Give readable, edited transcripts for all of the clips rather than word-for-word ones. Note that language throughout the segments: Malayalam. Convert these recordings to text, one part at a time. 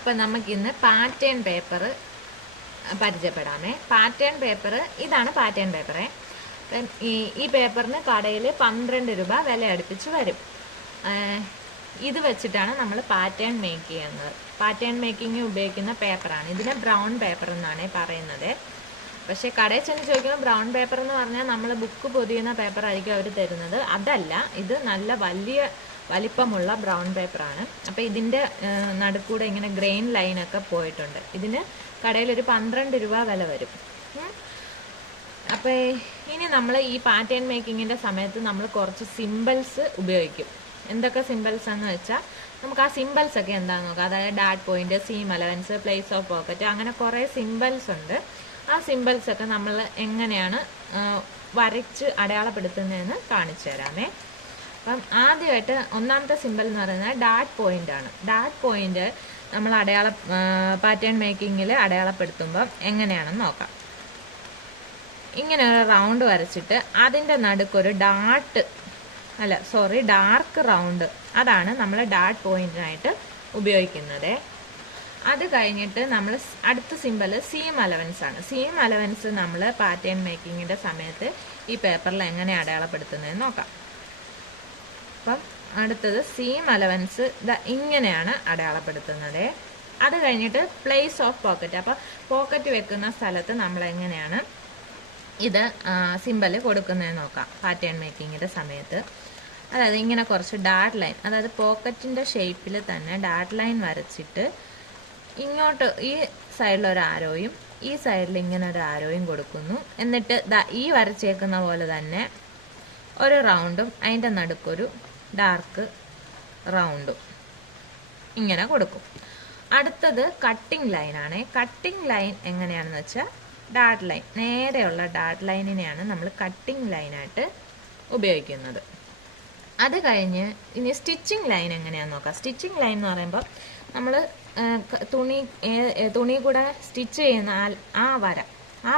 അപ്പം നമുക്കിന്ന് പാറ്റേൺ പേപ്പർ പരിചയപ്പെടാമേ. പാറ്റേൺ പേപ്പർ ഇതാണ് പാറ്റേൺ പേപ്പറേ. അപ്പം ഈ പേപ്പറിന് കടയിൽ 12 രൂപ വില അടുപ്പിച്ച് വരും. ഇത് വെച്ചിട്ടാണ് നമ്മൾ പാറ്റേൺ മേക്ക് ചെയ്യുന്നത്. പാറ്റേൺ മേക്കിങ് ഉപയോഗിക്കുന്ന പേപ്പറാണ്. ഇതിനെ ബ്രൗൺ പേപ്പർ എന്നാണ് പറയുന്നത്. പക്ഷേ കടയിൽ ചെന്ന് ചോദിക്കുമ്പോൾ ബ്രൗൺ പേപ്പർ എന്ന് പറഞ്ഞാൽ നമ്മൾ ബുക്ക് പൊതിയുന്ന പേപ്പർ ആയിരിക്കും അവർ തരുന്നത്. അതല്ല, ഇത് നല്ല വലിപ്പമുള്ള ബ്രൗൺ പേപ്പറാണ്. അപ്പോൾ ഇതിൻ്റെ നടുക്കൂടെ ഇങ്ങനെ ഗ്രെയിൻ ലൈനൊക്കെ പോയിട്ടുണ്ട്. ഇതിന് കടയിൽ ഒരു 12 രൂപ വില വരും. അപ്പോൾ ഇനി നമ്മൾ ഈ പാറ്റേൺ മേക്കിങ്ങിൻ്റെ സമയത്ത് നമ്മൾ കുറച്ച് സിമ്പിൾസ് ഉപയോഗിക്കും. എന്തൊക്കെ സിമ്പിൾസ് എന്ന് വെച്ചാൽ നമുക്ക് ആ സിമ്പിൾസ് ഒക്കെ എന്താണെന്ന് നോക്കാം. അതായത് ഡാറ്റ് point, seam allowance, place of pocket, അങ്ങനെ കുറേ സിമ്പിൾസ് ഉണ്ട്. ആ സിമ്പിൾസ് ഒക്കെ നമ്മൾ എങ്ങനെയാണ് വരച്ച് അടയാളപ്പെടുത്തുന്നതെന്ന് കാണിച്ചു തരാമേ. അപ്പം ആദ്യമായിട്ട് ഒന്നാമത്തെ സിമ്പിൾ എന്ന് പറയുന്നത് ഡാറ്റ് പോയിന്റ് ആണ്. ഡാറ്റ് പോയിന്റ് നമ്മൾ പാറ്റേൺ മേക്കിങ്ങിൽ അടയാളപ്പെടുത്തുമ്പോൾ എങ്ങനെയാണെന്ന് നോക്കാം. ഇങ്ങനെ ഒരു റൗണ്ട് വരച്ചിട്ട് അതിൻ്റെ നടുക്കൊരു ഡാർക്ക് റൗണ്ട്, അതാണ് നമ്മൾ ഡാറ്റ് പോയിന്റിനായിട്ട് ഉപയോഗിക്കുന്നത്. അത് കഴിഞ്ഞിട്ട് നമ്മൾ അടുത്ത സിമ്പിൾ സീം അലവൻസ് ആണ്. സീം അലവൻസ് നമ്മൾ പാറ്റേൺ മേക്കിങ്ങിൻ്റെ സമയത്ത് ഈ പേപ്പറിൽ എങ്ങനെ അടയാളപ്പെടുത്തുന്നതെന്ന് നോക്കാം. അപ്പം അടുത്തത് സീം അലവൻസ് ഇങ്ങനെയാണ് അടയാളപ്പെടുത്തുന്നത്. അത് കഴിഞ്ഞിട്ട് പ്ലേസ് ഓഫ് പോക്കറ്റ്. അപ്പം പോക്കറ്റ് വെക്കുന്ന സ്ഥലത്ത് നമ്മൾ എങ്ങനെയാണ് ഇത് സിമ്പിൾ കൊടുക്കുന്നതെന്ന് നോക്കാം പാറ്റേൺ മേക്കിങ്ങിൻ്റെ സമയത്ത്. അതായത് ഇങ്ങനെ കുറച്ച് ഡാറ്റ് ലൈൻ, അതായത് പോക്കറ്റിൻ്റെ ഷേപ്പിൽ തന്നെ ഡാറ്റ് ലൈൻ വരച്ചിട്ട് ഇങ്ങോട്ട് ഈ സൈഡിലൊരു ആരോയും ഈ സൈഡിൽ ഇങ്ങനെ ഒരു ആരോയും കൊടുക്കുന്നു. എന്നിട്ട് ഈ വരച്ചേക്കുന്ന പോലെ തന്നെ ഒരു റൗണ്ടും അതിൻ്റെ നടുക്കൊരു ഡാർക്ക് റൗണ്ടും ഇങ്ങനെ കൊടുക്കും. അടുത്തത് കട്ടിംഗ് ലൈനാണ്. കട്ടിംഗ് ലൈൻ എങ്ങനെയാണെന്ന് വെച്ചാൽ ഡാറ്റ് ലൈൻ, നേരെയുള്ള ഡാറ്റ് ലൈനിനെയാണ് നമ്മൾ കട്ടിംഗ് ലൈനായിട്ട് ഉപയോഗിക്കുന്നത്. അത് കഴിഞ്ഞ് ഇനി സ്റ്റിച്ചിങ് ലൈൻ എങ്ങനെയാണെന്ന് നോക്കാം. സ്റ്റിച്ചിങ് ലൈൻ എന്ന് പറയുമ്പോൾ നമ്മൾ തുണി കൂടെ സ്റ്റിച്ച് ചെയ്യുന്ന ആ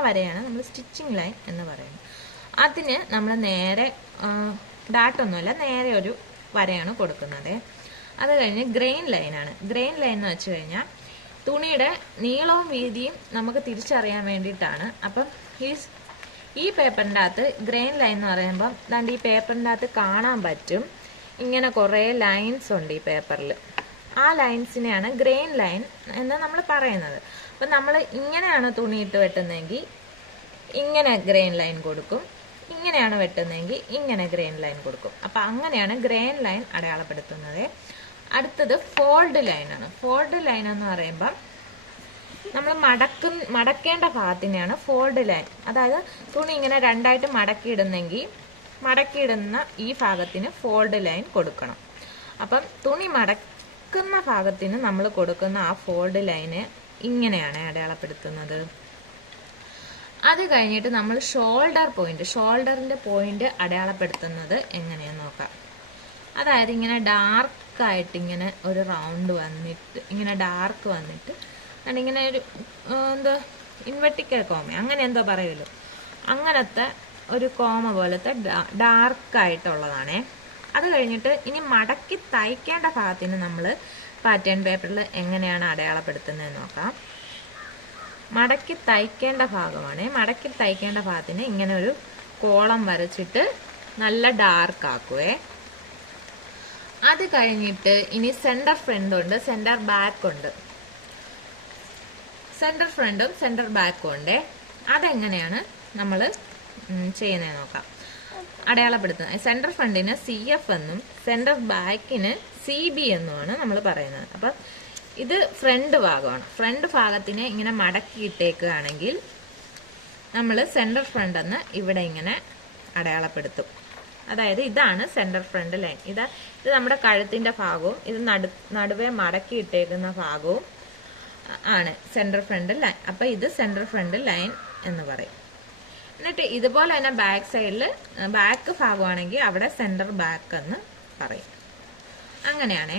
വരയാണ് നമ്മൾ സ്റ്റിച്ചിങ് ലൈൻ എന്ന് പറയുന്നത്. അതിന് നമ്മൾ നേരെ ഡാറ്റൊന്നുമില്ല, നേരെ ഒരു വരയാണ് കൊടുക്കുന്നത്. അത് കഴിഞ്ഞ് ഗ്രെയിൻ ലൈനാണ്. ഗ്രെയിൻ ലൈൻ എന്ന് വെച്ച് കഴിഞ്ഞാൽ തുണിയുടെ നീളവും വീതിയും നമുക്ക് തിരിച്ചറിയാൻ വേണ്ടിയിട്ടാണ്. അപ്പം ഈ പേപ്പറിൻ്റെ അകത്ത് ഗ്രെയിൻ ലൈൻ എന്ന് പറയുമ്പം ദാണ്ട് ഈ പേപ്പറിൻ്റെ അകത്ത് കാണാൻ പറ്റും ഇങ്ങനെ കുറേ ലൈൻസ് ഉണ്ട് ഈ പേപ്പറിൽ. ആ ലൈൻസിനെയാണ് ഗ്രെയിൻ ലൈൻ എന്ന് നമ്മൾ പറയുന്നത്. അപ്പം നമ്മൾ ഇങ്ങനെയാണ് തുണിയിട്ട് വെട്ടുന്നതെങ്കിൽ ഇങ്ങനെ ഗ്രെയിൻ ലൈൻ കൊടുക്കും, ഇങ്ങനെയാണ് വെട്ടുന്നതെങ്കിൽ ഇങ്ങനെ ഗ്രെയിൻ ലൈൻ കൊടുക്കും. അപ്പം അങ്ങനെയാണ് ഗ്രെയിൻ ലൈൻ അടയാളപ്പെടുത്തുന്നത്. അടുത്തത് ഫോൾഡ് ലൈനാണ്. ഫോൾഡ് ലൈൻ എന്ന് പറയുമ്പം നമ്മൾ മടക്കേണ്ട ഭാഗത്തിനെയാണ് ഫോൾഡ് ലൈൻ. അതായത് തുണി ഇങ്ങനെ രണ്ടായിട്ട് മടക്കിയിടുന്ന ഈ ഭാഗത്തിന് ഫോൾഡ് ലൈൻ കൊടുക്കണം. അപ്പം തുണി മടക്കുന്ന ഭാഗത്തിന് നമ്മൾ കൊടുക്കുന്ന ആ ഫോൾഡ് ലൈന് ഇങ്ങനെയാണ് അടയാളപ്പെടുത്തുന്നത്. അത് കഴിഞ്ഞിട്ട് നമ്മൾ ഷോൾഡറിൻ്റെ പോയിന്റ് അടയാളപ്പെടുത്തുന്നത് എങ്ങനെയാന്ന് നോക്കാം. അതായത് ഇങ്ങനെ ഡാർക്കായിട്ട് ഇങ്ങനെ ഒരു റൗണ്ട് വന്നിട്ട് ഇങ്ങനെ ഡാർക്ക് വന്നിട്ട് ഇങ്ങനെ ഒരു ഇൻവെർട്ടിക്കൽ കോമ അങ്ങനെ എന്തോ പറയുമല്ലോ, അങ്ങനത്തെ ഒരു കോമ പോലത്തെ ഡാർക്കായിട്ടുള്ളതാണേ. അത് കഴിഞ്ഞിട്ട് ഇനി മടക്കി തയ്ക്കേണ്ട ഭാഗത്തിന് നമ്മൾ പാറ്റേൺ പേപ്പറിൽ എങ്ങനെയാണ് അടയാളപ്പെടുത്തുന്നതെന്ന് നോക്കാം. മടക്കി തയ്ക്കേണ്ട ഭാഗമാണ്. മടക്കി തയ്ക്കേണ്ട ഭാഗത്തിന് ഇങ്ങനെ ഒരു കോളം വരച്ചിട്ട് നല്ല ഡാർക്ക് ആക്കുവേ. അത് കഴിഞ്ഞിട്ട് ഇനി സെന്റർ ഫ്രണ്ട് ഉണ്ട്, സെന്റർ ബാക്ക് ഉണ്ട്. സെന്റർ ഫ്രണ്ടും സെന്റർ ബാക്കും ഉണ്ട്. അതെങ്ങനെയാണ് നമ്മൾ ചെയ്യുന്നത് നോക്കാം. അടയാളപ്പെടുത്തുന്നത് സെന്റർ ഫ്രണ്ടിന് CF എന്നും സെന്റർ ബാക്കിന് CB എന്നുമാണ് നമ്മൾ പറയുന്നത്. അപ്പം ഇത് ഫ്രണ്ട് ഭാഗമാണ്. ഫ്രണ്ട് ഭാഗത്തിനെ ഇങ്ങനെ മടക്കിയിട്ടേക്കുകയാണെങ്കിൽ നമ്മൾ സെന്റർ ഫ്രണ്ട് എന്ന് ഇവിടെ ഇങ്ങനെ അടയാളപ്പെടുത്തും. അതായത് ഇതാണ് സെന്റർ ഫ്രണ്ട് ലൈൻ. ഇത് നമ്മുടെ കഴുത്തിന്റെ ഭാഗവും ഇത് നടുവേ മടക്കിയിട്ടേക്കുന്ന ഭാഗവും ആണ് സെന്റർ ഫ്രണ്ട് ലൈൻ. അപ്പം ഇത് സെന്റർ ഫ്രണ്ട് ലൈൻ എന്ന് പറയും. എന്നിട്ട് ഇതുപോലെ തന്നെ ബാക്ക് സൈഡിൽ ബാക്ക് ഭാഗമാണെങ്കിൽ അവിടെ സെന്റർ ബാക്ക് എന്ന് പറയും. അങ്ങനെയാണേ.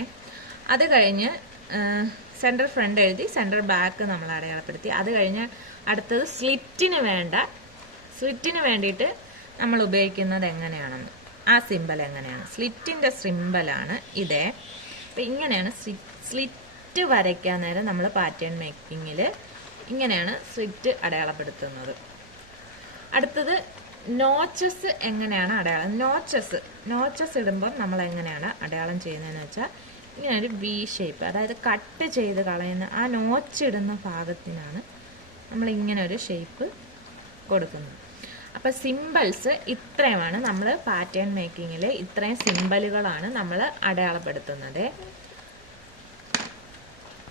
അത് കഴിഞ്ഞ് സെന്റർ ഫ്രണ്ട് എഴുതി സെന്റർ ബാക്ക് നമ്മൾ അടയാളപ്പെടുത്തി. അത് കഴിഞ്ഞ് അടുത്തത് സ്ലിറ്റിന് വേണ്ടിയിട്ട് നമ്മൾ ഉപയോഗിക്കുന്നത് എങ്ങനെയാണെന്ന്, ആ സിമ്പൽ എങ്ങനെയാണ്, സ്ലിറ്റിന്റെ സിമ്പലാണ് ഇതേ. അപ്പം ഇങ്ങനെയാണ് സ്ലിറ്റ് സ്വിറ്റ് വരയ്ക്കാൻ നേരം നമ്മൾ പാറ്റേൺ മേക്കിങ്ങിൽ ഇങ്ങനെയാണ് സ്വിറ്റ് അടയാളപ്പെടുത്തുന്നത്. അടുത്തത് നോച്ചസ് എങ്ങനെയാണ് അടയാളം. നോച്ചസ് ഇടുമ്പോൾ നമ്മൾ എങ്ങനെയാണ് അടയാളം ചെയ്യുന്നതെന്ന് വെച്ചാൽ ഇങ്ങനെ ഒരു വി ഷേപ്പ്, അതായത് കട്ട് ചെയ്ത് കളയുന്ന ആ നോച്ച് ഇടുന്ന ഭാഗത്തിനാണ് നമ്മൾ ഇങ്ങനെ ഒരു ഷേപ്പ് കൊടുക്കുന്നത്. അപ്പം സിമ്പിൾസ് ഇത്രയുമാണ് നമ്മൾ പാറ്റേൺ മേക്കിങ്ങിൽ, ഇത്രയും സിമ്പലുകളാണ് നമ്മൾ അടയാളപ്പെടുത്തുന്നത്.